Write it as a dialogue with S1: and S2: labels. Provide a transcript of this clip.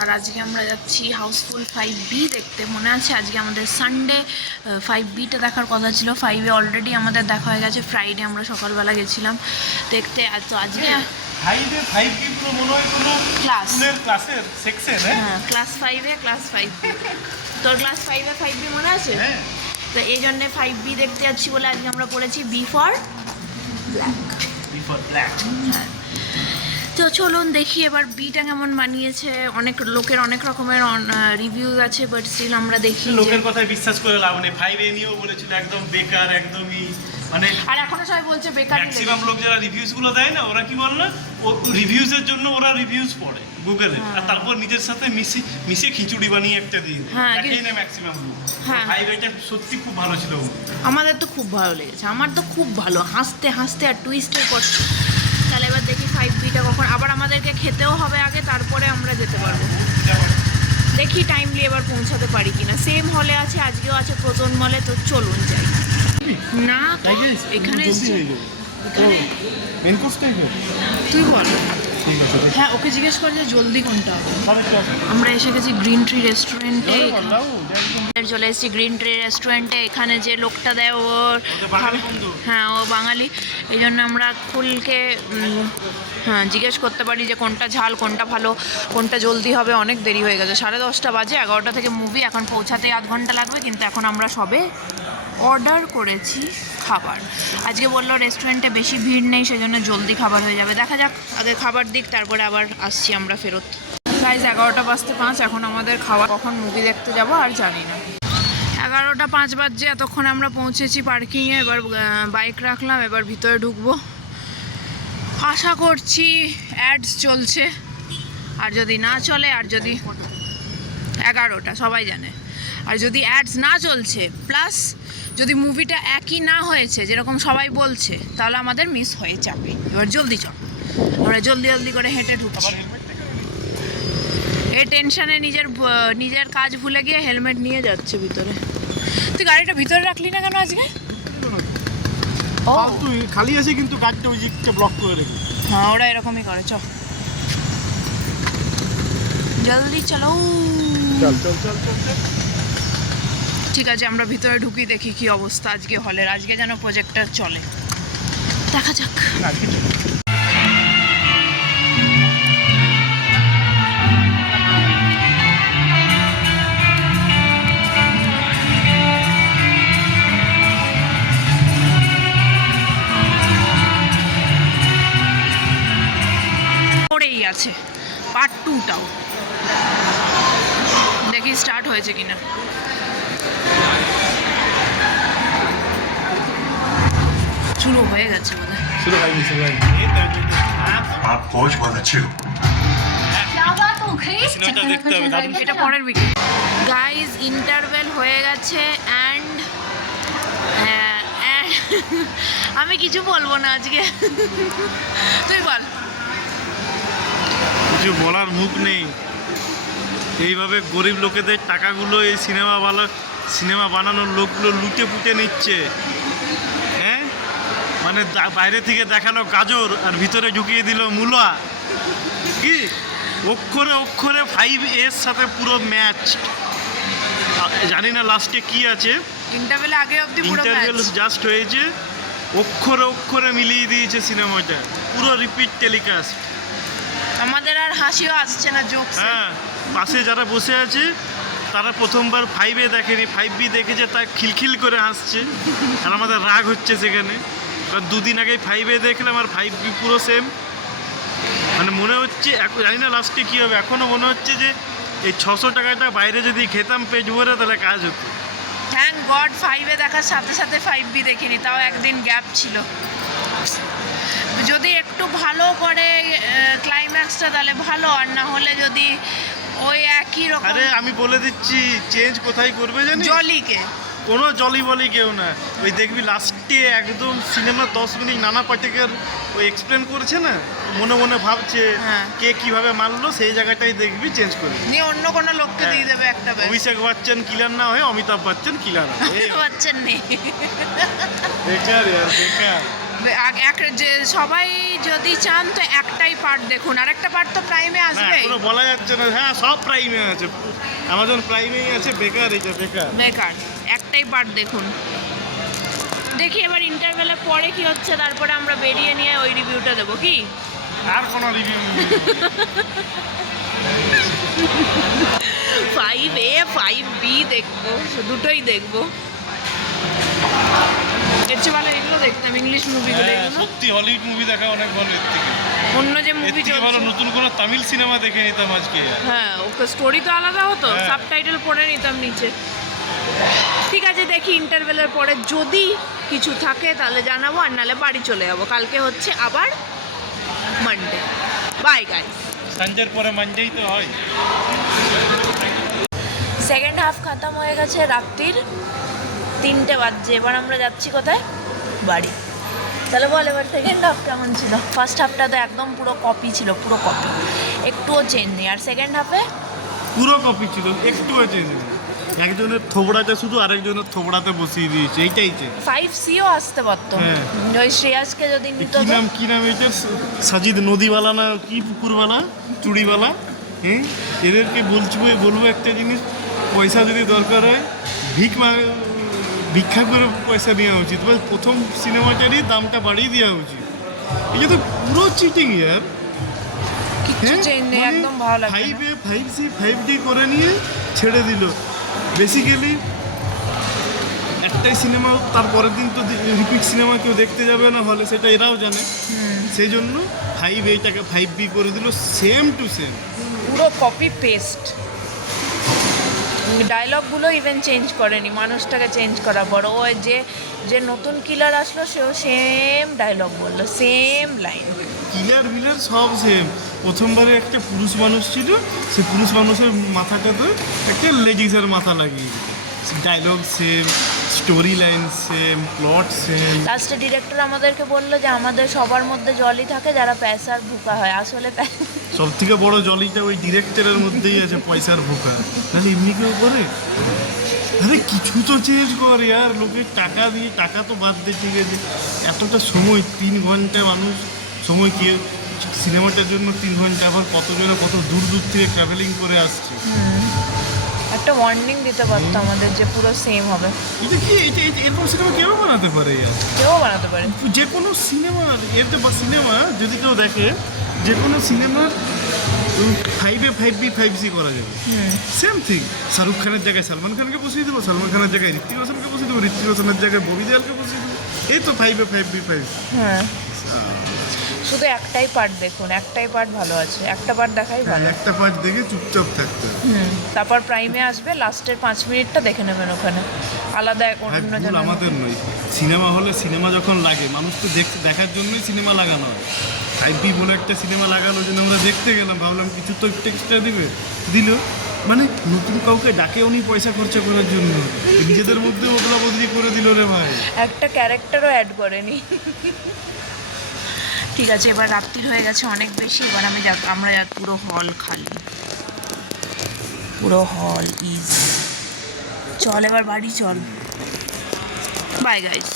S1: আর আজকে আমরা যাচ্ছি হাউসফুল ফাইভ বি দেখতে। মনে আছে আজকে আমাদের সানডে ফাইভ বিটা দেখার কথা ছিল। ফাইভে অলরেডি আমাদের দেখা হয়ে গেছে। ফ্রাইডে আমরা সকালবেলা গেছিলাম দেখতে। আর তো আজকে
S2: ফাইভে ফাইভ কি পুরো মনে হয় কোনো
S1: Class.
S2: ক্লাসের সেকশন হ্যাঁ?
S1: হ্যাঁ ক্লাস ফাইভে ক্লাস ফাইভ তোর ক্লাস ফাইভে ফাইভ বি মনে আছে?
S2: হ্যাঁ।
S1: তো এই জন্যে ফাইভ বি দেখতে যাচ্ছি বলে আজকে আমরা পড়েছি B for black
S2: before black
S1: তো চলুন দেখি এবার বিটা কেমন বানিয়েছে। অনেক লোকের অনেক রকমের রিভিউজ আছে বাট স্টিল আমরা দেখি
S2: লোকের কথায় বিশ্বাস করে লাভ নেই। ফাইভ এ নিয়েও বলেছিল একদম বেকার একদমই মানে
S1: আর এখনও সবাই বলছে বেকার
S2: ম্যাক্সিমাম লোক যারা রিভিউজগুলো দেয় না ওরা কি বলে এর জন্য ওরা রিভিউজ পড়ে গুগলে আর তারপর নিজের সাথে মিশে মিশে খিচুড়ি বানিয়ে একটা দিয়ে
S1: হ্যাঁ,
S2: না ম্যাক্সিমাম
S1: হ্যাঁ।
S2: এটা সত্যি খুব ভালো ছিল।
S1: আমাদের তো খুব ভালো লেগেছে। আমার তো খুব ভালো। হাসতে হাসতে আর টুইস্টের পর তাহলে এবার দেখি কখন আবার আমাদেরকে খেতেও হবে আগে তারপরে আমরা যেতে পারব। দেখি টাইমলি এবার পৌঁছাতে পারি কিনা। সেম হলে আছে আজকেও আছে প্রজন মলে তো চলুন যাই। না এখানে তুই বল। হ্যাঁ ওকে জিজ্ঞেস কর যে জলদি কোনটা হবে। আমরা এসে গেছি গ্রিন ট্রি রেস্টুরেন্টে চলে এসেছি গ্রিন ট্রি রেস্টুরেন্টে এখানে যে লোকটা দেয় ওর। হ্যাঁ ও বাঙালি। এই জন্য আমরা ফুলকে হ্যাঁ জিজ্ঞেস করতে পারি যে কোনটা ঝাল কোনটা ভালো কোনটা জলদি হবে। অনেক দেরি হয়ে গেছে। সাড়ে দশটা বাজে এগারোটা থেকে মুভি এখন পৌঁছাতে আধ ঘণ্টা লাগবে কিন্তু এখন আমরা সবে অর্ডার করেছি খাবার। আজকে বলল রেস্টুরেন্টে বেশি ভিড় নেই সেজন্য জলদি খাবার হয়ে যাবে। দেখা যাক আগে খাবার দিক তারপরে আবার আসছি আমরা ফেরত। প্রাইস এগারোটা বাজতে পাঁচ এখন আমাদের খাওয়া কখন মুভি দেখতে যাব আর জানি না। এগারোটা পাঁচ বাজছে এতক্ষণ আমরা পৌঁছেছি পার্কিংয়ে এবার বাইক রাখলাম, এবার ভিতরে ঢুকবো। আশা করছি অ্যাডস চলছে। আর যদি না চলে, আর যদি এগারোটা, সবাই জানে। আর যদি অ্যাডস না চলছে প্লাস যদি মুভিটা একই না হয়েছে, যেরকম সবাই বলছে, তাহলে আমাদের মিস হয়ে যাবে। এবার জলদি চল। আমরা জলদি জলদি করে হেঁটে ঢুকছি। এই টেনশনে নিজের নিজের কাজ ভুলে গিয়ে হেলমেট নিয়ে যাচ্ছে ভিতরে। তুই গাড়িটা ভিতরে রাখলি না কেন আজকে?
S2: ফালতু খালি আছে কিন্তু গাড়িটা ওই দিকটা ব্লক করে রেখে
S1: হ্যাঁ ওরা এরকমই করে চ। জলদি চলো।
S2: চল চল চল চল চল।
S1: ঠিক আছে আমরা ভিতরে ঢুকি দেখি কি অবস্থা আজকে হলের আজকে যেন প্রজেক্টর চলে। দেখা যাক। আছে পার্ট টুটাও দেখি স্টার্ট হয়েছে কিনা শুরু হয়ে গেছে বোধ
S2: শুরু হয়নি শুরু হয়নি
S3: आप फौज बहुत अच्छे हो
S4: क्या बात हो गई
S2: সিনেমাটা দেখতে হবে দারুণ
S1: এটা পরের উইকে গাইজ ইন্টারভেল হয়ে গেছে অ্যান্ড আমি কিছু বলবো না আজকে তুই বল
S2: কিছু বলার মুখ নেই। এইভাবে গরিব লোকেদের টাকাগুলো এই সিনেমা ভালো সিনেমা বানানোর লোকগুলো লুটে পুটে নিচ্ছে। হ্যাঁ? মানে বাইরে থেকে দেখানো গাজর আর ভিতরে ঢুকিয়ে দিল মূলা। কি? অক্ষরে অক্ষরে ফাইভ এর সাথে পুরো ম্যাচ জানি না লাস্টে কি আছে।
S1: ইন্টারভেলে আগে অবধি পুরো
S2: ইন্টারভেল জাস্ট হয়েছে। অক্ষরে অক্ষরে মিলিয়ে দিয়েছে সিনেমাটা। পুরো রিপিট টেলিকাস্ট
S1: আমাদের আর হাসিও আসছে না জোকস
S2: হ্যাঁ পাশে যারা বসে আছে তারা প্রথমবার ফাইভে দেখেনি। ফাইভ বি দেখেছে তা খিলখিল করে হাসছে। আর আমাদের রাগ হচ্ছে সেখানে। কারণ দুদিন আগে ফাইভে দেখলাম আর ফাইভ বি পুরো সেম মানে মনে হচ্ছে এখন জানি না লাস্টে কী হবে। এখনও মনে হচ্ছে যে এই ছশো টাকাটা বাইরে যদি খেতাম পেট ভরে তাহলে কাজ হতো।
S1: থ্যাংক গড ফাইভে দেখার সাথে সাথে ফাইভ বি দেখিনি। তাও একদিন গ্যাপ ছিল। যদি একটু ভালো করে ক্লাইম্যাক্সটা তাহলে ভালো আর না হলে যদি ওই একই রকম
S2: আরে আমি বলে দিচ্ছি চেঞ্জ কোথায় করবে জানি
S1: জলিকে।
S2: কোনো জলি বলি কেউ না। ওই দেখবি লাস্টে একদম সিনেমা দশ মিনিট নানা পাটেকার ওই এক্সপ্লেন করছে না? মনে মনে ভাবছে
S1: হ্যাঁ।
S2: কে কীভাবে মানলো সেই জায়গাটাই দেখবি চেঞ্জ করবি
S1: নিয়ে অন্য কোনো লোককে
S2: হ্যাঁ।
S1: দিয়ে দেবে একটা
S2: অভিষেক বচ্চন কিলার না হয়ে অমিতাভ বচ্চন কিলার। এই
S1: নেই।
S2: বেকার বেকার।
S1: এক যে সবাই যদি চান তো একটাই পার্ট দেখুন। আর একটা পার্ট তো প্রাইমে আসবে
S2: এখনও বলা যাচ্ছে না। হ্যাঁ সব প্রাইমে আছে। আমাজন প্রাইমেই আছে বেকার এটা বেকার।
S1: বেকার। একটাই পার্ট দেখুন। দেখি এবার ইন্টারভেলের পরে কি হচ্ছে তারপরে আমরা বেরিয়ে নিয়ে ওই রিভিউটা দেবো কি?
S2: আর কোনো review
S1: five A five B দেখব দুটোই দেখব। এর চেয়ে ভালো এগুলো দেখতাম ইংলিশ মুভিগুলো
S2: হ্যাঁ, সত্যি হলিউড মুভি দেখা অনেক ভালো এর থেকে।
S1: অন্য যে মুভি
S2: থেকে ভালো নতুন কোনো তামিল সিনেমা দেখে নিতাম আজকে।
S1: হ্যাঁ ওকে স্টোরি তো আলাদা হতো
S2: হ্যাঁ।
S1: সাবটাইটেল পড়ে নিতাম নিচে। ঠিক আছে দেখি ইন্টারভেলের পরে যদি কিছু থাকে তাহলে জানাব আর নাহলে বাড়ি চলে যাব। কালকে হচ্ছে আবার মানডে বাই গাইস
S2: সঞ্জের পরে মানজেই তো হয়।
S1: সেকেন্ড হাফ খতম হয়ে গেছে রাত্রির। তিনটে বাজছে। এবার আমরা যাচ্ছি কোথায়? বাড়ি। তাহলে বল এবার সেকেন্ড হাফ কেমন ছিল? ফার্স্ট হাফটা তো একদম পুরো কপি ছিল পুরো কপি একটুও চেঞ্জ নেই। আর সেকেন্ড হাফে
S2: পুরো কপি ছিল একটুও চেঞ্জ নেই। একজনের থোবড়াতে শুধু আরেকজনের থোবড়াতে বসিয়ে দিয়েছে এইটাই চেঞ্জ
S1: ফাইভ সিও আসতে পারতো।
S2: হ্যাঁ।
S1: ওই শ্রেয়াসকে যদি নিত
S2: কি নাম কি নাম এটা সাজিদ নদীওয়ালা না কি পুকুরওয়ালা? চুড়িওয়ালা? হ্যাঁ? এদেরকে বলছি বলব একটা জিনিস পয়সা যদি দরকার হয় ভিক মা ভিক্ষা করে পয়সা নেওয়া উচিত। বা প্রথম সিনেমাটারই দামটা বাড়িয়ে দেওয়া উচিত। এটা তো পুরো cheating year.
S1: Five
S2: A five C five D করে নিয়ে ছেড়ে দিল। বেসিক্যালি একটাই সিনেমা তারপরের দিন তো রিপিট সিনেমা কেউ দেখতে যাবে না হলে সেটা এরাও জানে। সেই জন্য ফাইভ এইটাকে ফাইভ বি করে দিল সেম টু সেম
S1: পুরো কপি পেস্ট ডায়লগগুলো ইভেন চেঞ্জ করেনি। মানুষটাকে চেঞ্জ করা বড়। ও যে যে নতুন কিলার আসলো, সেও সেম ডায়লগ বলল সেম লাইন
S2: কিলার ভিলার সব সেম প্রথমবারে একটা পুরুষ মানুষ ছিল, সে পুরুষ মানুষের মাথাটাতে একটা লেডিসের মাথা লাগিয়ে দিল dialogue same story line same plot same
S1: লাস্টে ডিরেক্টর আমাদেরকে বলল যে আমাদের সবার মধ্যে জলই থাকে যারা প্যাসার ভুকা হয়। আসলে
S2: সব থেকে বড় জলিটা ওই ডিরেক্টরের মধ্যেই আছে পয়সার ভোকা। তাহলে এমনি কেউ করে? আরে কিছু তো চেঞ্জ কর ইয়ার লোকের টাকা দিয়ে টাকা তো বাদ দিয়ে ঠিক আছে। এতটা সময় তিন ঘণ্টা মানুষ সময় কি সিনেমাটার জন্য তিন ঘণ্টা আবার কতজনে কত দূর দূর থেকে ট্রাভেলিং করে আসছে?
S1: একটা ওয়ার্নিং দিতে পারতো আমাদের যে পুরো সেম হবে।
S2: এটা কি? এটা এরকম সিনেমা কেউ বানাতে পারে?
S1: কেউ বানাতে পারে।
S2: যে কোনো সিনেমা এতে বা সিনেমা যদি কেউ দেখে যে কোনো সিনেমার ফাইভে ফাইভ বি ফাইভ সি করা যাবে। সেম থিং শাহরুখ খানের জায়গায় সালমান খানকে বসিয়ে দেবো সালমান খানের জায়গায় ঋত্বিক রোশনকে বসিয়ে দেবো ঋত্বিক রোশনের জায়গায় ববি দেয়ালকে বসিয়ে দেবো। এই তো ফাইভে ফাইভ বি ফাইভ
S1: হ্যাঁ। শুধু একটাই পার্ট দেখুন একটাই পার্ট ভালো আছে। একটা পার্ট দেখাই ভালো।
S2: একটা পার্ট দেখে চুপচাপ থাকতে
S1: হুম তারপর প্রাইমে আসবে লাস্টের পাঁচ মিনিটটা দেখে নেবেন ওখানে। আলাদা এক অন্য
S2: ভুল
S1: জনের
S2: আমাদের নয়। সিনেমা হলে সিনেমা যখন লাগে মানুষ তো দেখতে দেখার জন্যই সিনেমা লাগানো হয়। বি বলে একটা সিনেমা লাগালো জন্য আমরা দেখতে গেলাম ভাবলাম কিছু তো একটু এক্সট্রা দিবে। দিল। মানে নতুন কাউকে ডাকে উনি পয়সা খরচা করার জন্য। নিজেদের মধ্যে বদলা বদলি করে দিল রে ভাই।
S1: একটা ক্যারেক্টারও অ্যাড করেনি। ঠিক আছে, এবার রাত্রির হয়ে গেছে অনেক বেশি, এবার আমি আমরা পুরো হল খালি। পুরো হল ইজ চল এবার বাড়ি, চল। Bye guys